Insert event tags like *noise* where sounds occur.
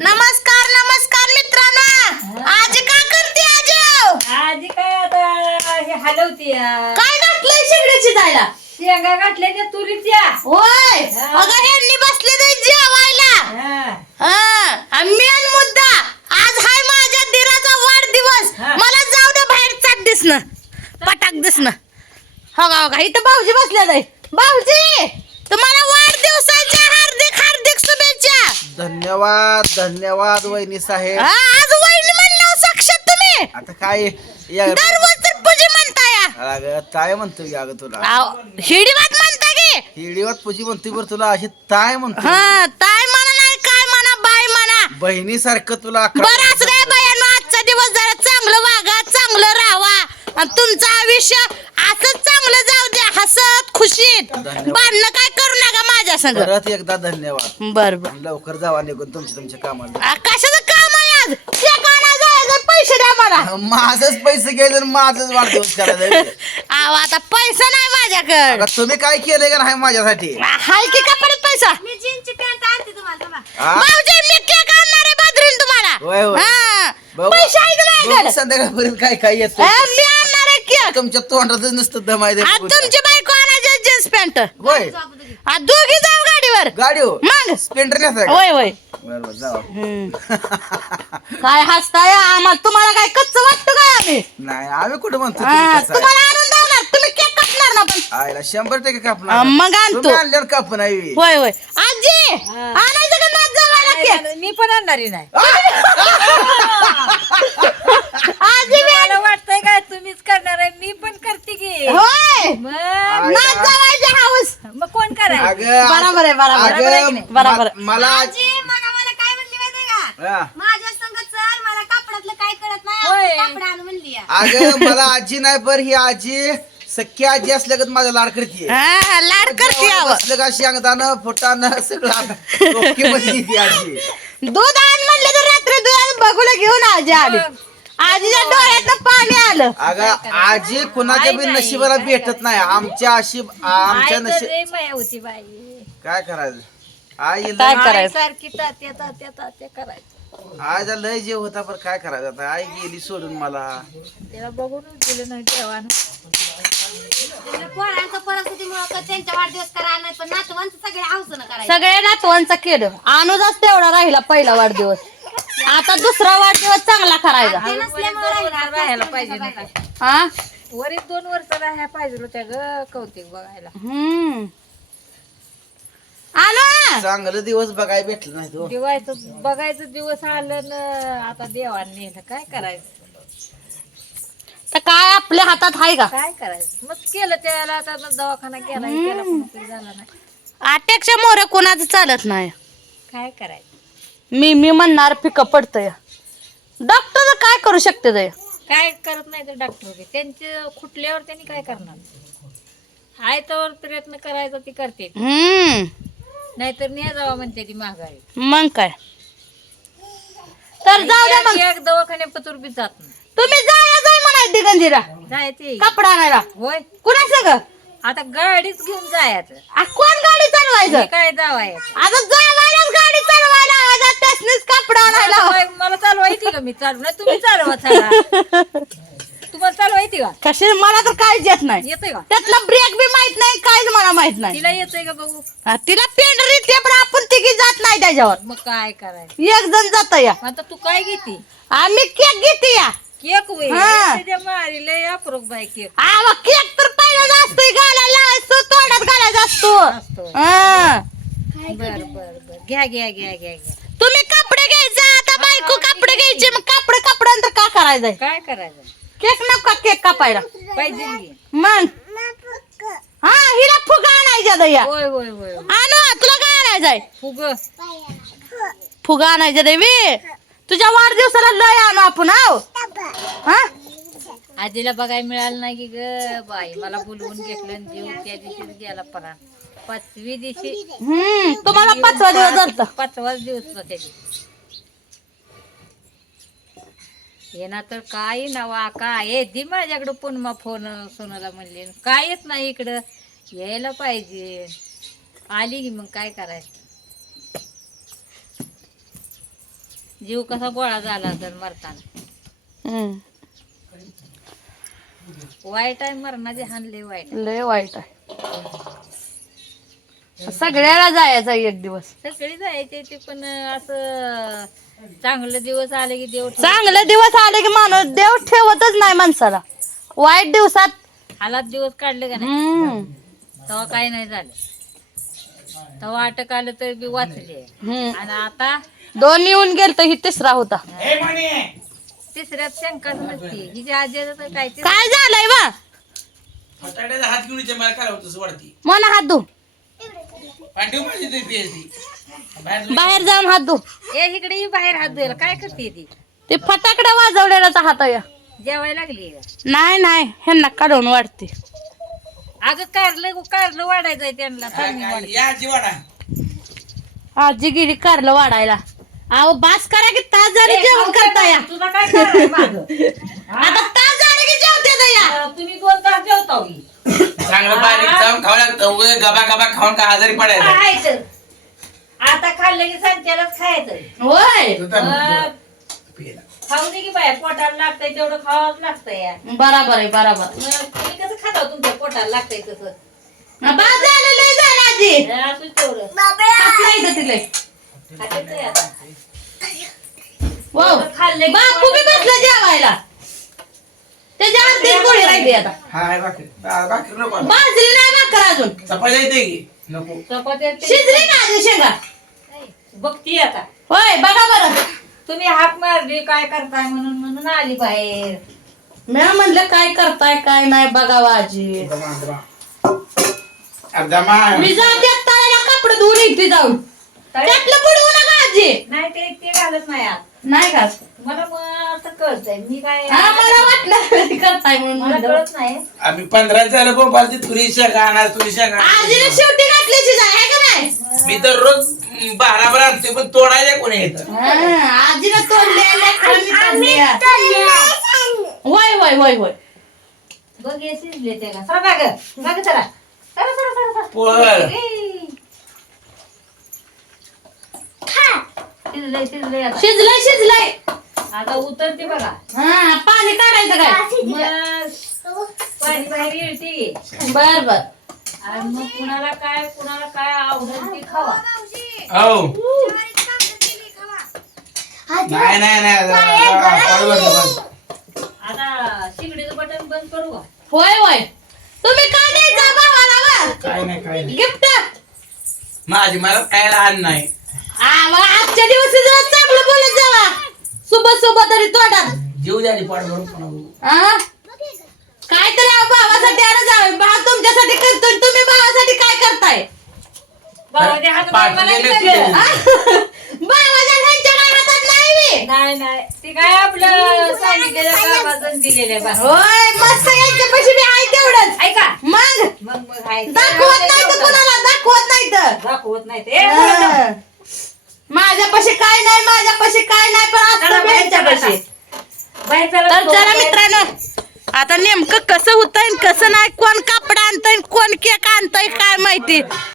नमस्कार नमस्कार मित्रांनो. आज का करते आज? आजी काय आता हे हलवती. काय घातलंय शेगडीची जायला? शेंगा घातल्या त्या तुरीच्या. होय. अगं यांनी बसले ते जेवायला. हा. हा. मेन मुद्दा आज हाय माझ्या दिराचा वाढदिवस. हा. मला जाऊ दे बाहेर चाट दिसणं पटाक दिसणं. हो का हो का इथं भाऊजी बसल्या जाई भाऊजी! धन्यवाद वहिनी साहेब. हा, आज वहिनी म्हणलं साक्षात तुम्ही. आता काय या दररोज तर पूजी म्हणताय अगं काय म्हणतो की अगं तुला? आव, हिडीवात म्हणता की? हिडीवात पूजी म्हणतोय बरं तुला अशी ताय म्हणतो हा ताय म्हणा नाही काय म्हणा बाय म्हणा. बहिणीसारखं तुला अकरा बरं संग. परत एकदा धन्यवाद. बर बर. लवकर जावा निघून तुमच्या तुमच्या कामाला. आ, कशाचं काम आहे आज? जायचं पैसे द्या मला. माझच पैसे घ्यायचे आणि माझच वाढदिवस करायचा *laughs* आव आता पैसा नाही माझ्याकडे. आता तुम्ही काय केलंय का नाही माझ्यासाठी? हाय की का परत पैसा? मी जीनची पॅन्ट आणते तुम्हाला हा? भाऊजी मी केक आणणार आहे बाजरीन तुम्हाला. होय, होय. हा. बघू. पैसे बघू संध्याकाळपर्यंत काय काय येत मी आणणार आहे केक. तुमच्या तोंडातच नुसतं दमाय आ, तुमची बायको पॅन्ट होय. आ, दोघी जाऊ गाडीवर. गाडी हो मग. स्प्लेंडर नेसाय का? होय होय. जावा *laughs* काय हसताय? आम्हाला तुम्हाला काय कच्च वाटतं काय आम्ही? नाही आम्ही कुठं म्हणतो हा, तुम्ही कसं आहे? तुम्हाला आणून देणार. तुम्ही केक कापणार ना पण. आयला शंभर टक्के कापणार मग आणतो. तुम्ही आणल्यावर कापून आहे होय होय. आजी आणायचं का नाच जावायला केक? मी पण आणणारी नाही. आजी मी मला वाटतंय काय तुम्हीच करणार आहे. मी पण करते की. होय. नाच कोण करायचं अगं, बरोबर आहे, बरोबर आहे. अगं, बरोबर आहे की नाही? बरोबर आहे. मा- मला आजी मला मला काय म्हणली माहितीये का हा. माझ्या संग चल मला कापडातलं काय कळत होय. नाही कापड आणून म्हणली या. अगं मला आजी नाही पर ही आजी सख्खी आजी असल्यागत माझा लाड करते हा लाड करते यावं बसलं का शेंगदाणं फुटाणं सगळं ती आजी दूध आण म्हणलं तर रात्री दूध बघूला घेऊन आजी आली आजीच्या डोळ्यात पाणी आलं. अगं आजी कुणाच्या बी नशिबाला भेटत नाही. आमच्या अशी आमच्या नशीब माया होती बाई. काय करायचं? आई काय लय- करायचं? सारखी तात्या तात्या तात्या करायचं. आईचा लय जीव होता पण काय करायचं आता? आई गेली सोडून मला. त्याला बघूनच दिलं नाही देवानं. पोरांचं परिस्थितीमुळं त्यांच्या वाढदिवस करा नाही पण नातवांचं सगळे करायचं. सगळे नातवांचा केलं. अनुजाच तेवढा राहिला पहिला वाढदिवस. आता दुसरा वाढदिवस चांगला करायचा. ते नसल्यामुळं राहिलं. राहायला पाहिजे हा? वरील दोन वर्ष राहायला पाहिजे होत्या ग कौतिक बघायला. हम्म. आलो! चांगलं दिवस बघायला भेटलं नाही तो. दिवायचं बघायचं दिवस आलं न आता देवाने नेलं. काय करायचं? तर काय आपल्या हातात आहे का? काय करायचं? मग केलं त्याला आता दवाखाना केला हे केला पण काही झालं नाही. मोर कोणाचं चालत नाही. काय करायचं? मी मी म्हणणार पिकं पडतंय. डॉक्टर काय करू शकते ते? काय करत नाही ते डॉक्टर त्यांचे खुटल्यावर त्यांनी काय करणार? आहे तर प्रयत्न करायचा ती करते. हम्म. नाहीतर नाही जावा म्हणते ती महागाई मग काय? तर जाऊ द्या मग. एक- दवाखाने पतूर बी जात नाही. तुम्ही जाया जाय म्हणाय दिगंजीरा जायचे कपडा आणायला. होय. कुणा सगळं आता गाडीच घेऊन जायचं. कोण गाडी चालवायचं आता जावायलाच गाडी चालवायला. लावायचं, त्यासनीच कपडा आणायला. होय, मला चालवा येते का मी? चालू नाही तुम्ही चालवा चला. तुम्हाला चालवा येते का? कशी मला तर काहीच येत नाही. येतोय का? त्यातला ब्रेक बी माहीत नाही काहीच मला माहीत नाही. तिला येतोय का बघू? हा, तिला पेंडर येते पण आपण तिघी जात नाही त्याच्यावर. मग काय करायचं? एक जण जात या. आता तू काय घेते? आम्ही केक घेते या. केक होईल हा. त्याच्या मारी लय अप्रोक बाय केक. आवा केक तर पहिला असतोय घालायला तोंडात घालायचा असतो. असतो. हा. बर बर बर. घ्या घ्या घ्या घ्या घ्या. तुम्ही कपडे घ्यायचा आता बायको कपडे घ्यायचे मग कपडे कपड्यांतर का करायचंय? काय करायचं? केक नका केक कापायला? पाहिजे. मग हा हिला फुगा आणायच्या दया होय होय होय. आणू तुला काय आणायचंय? फुग. फुगा आणायच्या देवी तुझ्या वाढदिवसाला लय आणू आपण आव. हा? आजीला बघायला मिळालं नाही की ग बाई मला बोलवून घेतलं आणि जीव त्या दिवशीच गेला परा. पाचवी दिवशी हम्म तुम्हाला पाचवा दिवस झालता. पाचवाच दिवस होता. ना तर काही नवा काय दी माझ्याकडं पुन्हा फोन सोनाला म्हणले. काय येत नाही इकडं? यायला पाहिजे. आली की मग काय करायचं? जीव कसा गोळा झाला तर मरताना. वाईट आहे मरणाचे हानले वाईट लय वाईट आहे. सगळ्याला जायचा एक दिवस. सगळी जायचे ते पण असं चांगलं दिवस आले की देव चांगले दिवस आले की माणूस देव ठेवतच नाही माणसाला. वाईट दिवसात हालात दिवस काढले का नाही? हम्म. तेव्हा काही नाही झालं. तेव्हा अटक आलं तर बी वाचले. हम्म. आणि आता दोन येऊन गेल तर ही तिसरा होता. तिसऱ्यात शंकाच नसती. हिच्या आजीचं तर काय ते काय झालंय बा फटाड्याचा हात घेऊन इथे मला काय होतं वाढती. मला हात धु. पाठीव माझी ते पीएचडी बाहेर जाऊन बाहेर जाऊन हात धु. ए इकडे ही बाहेर हात धुयला. काय करते ती? ते फटाकडा वाजवलेलाचा हात आहे. जेवायला लागली का? नाही नाही. ह्यांना काढून वाटते अगं कारलं कारलं वाढायचंय त्यांना. या आजी वाडा आजी गेली कारलं वाढायला. अहो बास करा की तास झाले जेवण करता या. तुला काय? *laughs* आता तास झाले की जेवते या. अं, तुम्ही दोन तास जेवता होई. चांगलं बारीक जाऊन खावं लागतं उगाच गबा गबा खाऊन का आजारी पडायचं खायचं. आता खाल्लं की संचालच खायचं. होय. अं, खाऊ दे की बाया पोटाला लागतंय तेवढं खावावंच लागतंय या. बराबर आहे बराबर. मग तुम्ही कसं खाता हो तुमच्या पोटाला लागतंय तसं? बास झालं लय झालं आजी. हे तेवढं. कसलं इथं तिले. वाव. बापू बी बसला जेवायला. त्याच्या अर्धी गोळी राहिली आता. हाय भाकरी बा- भाकरी नको आता. भाजली नाही भाकर अजून. चपात्या येते की? नको. चपात्या ते- शिजली ना अजून शेंगा. बघती आता. होय बघा बरं. तुम्ही हाक मारली काय करताय म्हणून म्हणून आली बाहेर. मी म्हणलं काय करताय काय नाही बघावं आजी अर्धा मी जाते तळ्याला कपडे धुवून येते जाऊन. त्यातलं बुडवू नका आजी. नाही ते ते घालत नाही आत नाही का मला मग कळतंय. मी काय हा मला वाटलं करताय म्हणून मला म्हणलं. कळत नाही. आम्ही पंधरा झालं बोंबाल ती तुरी शेंगा आणा तुरी शेंगा आजीने शेवटी घातल्याची जाय आहे का नाही? मी तर रोज बारा बारा आणते पण तोडायला कोणी येतं? हा, आजीनं तोडले वय वय वय वय. बघ हे शिजले ते का? सरा बघ बघ चला चला चला चला चला. पोळ. ए. शिजलंय शिजलंय आता. शिजलंय शिजलंय. आता उतरते बघा. हा पाणी काढायचं काय? मग पाणी बाहेर येते. बर बर. आणि मग कुणाला काय कुणाला काय आवडेल ते खावा. नाही बस. आता शिगडीचं बटन बंद करू का? होय होय. तुम्ही द्यायचा भावाला काय नाही काय नाही. गिफ्ट माझी मला काय लहान नाही. आजच्या दिवशी जरा चांगलं बोलत जावा. सोबत सोबत तरी तोंडात. जीव द्यायची पाठ भरून पण. हा? काय तरी अहो भावासाठी आलं जावे. भाव तुमच्यासाठी करतो आणि तुम्ही भावासाठी काय करताय? भावाच्या हातात पाठ मला गेले इथं घे. ते. भावाच्या ह्यांच्या काय हातात नाही बे. नाही नाही. ते काय आपलं सांगितलेलं कामाचं दिलेलं बा. होय मस्त यांच्यापाशी बी आहे तेवढंच. ऐका. मग? मग मग आहे. दाखवत नाही तर कुणाला दाखवत नाही तर. दाखवत नाही ते ए, बोलत जाऊ. माझ्यापाशी काय नाही माझ्यापाशी काय नाही पण असतं तर चला. मित्रांनो आता नेमकं कसं होतंय कसं नाही कोण कापड आणतंय कोण केक आणतंय काय माहिती?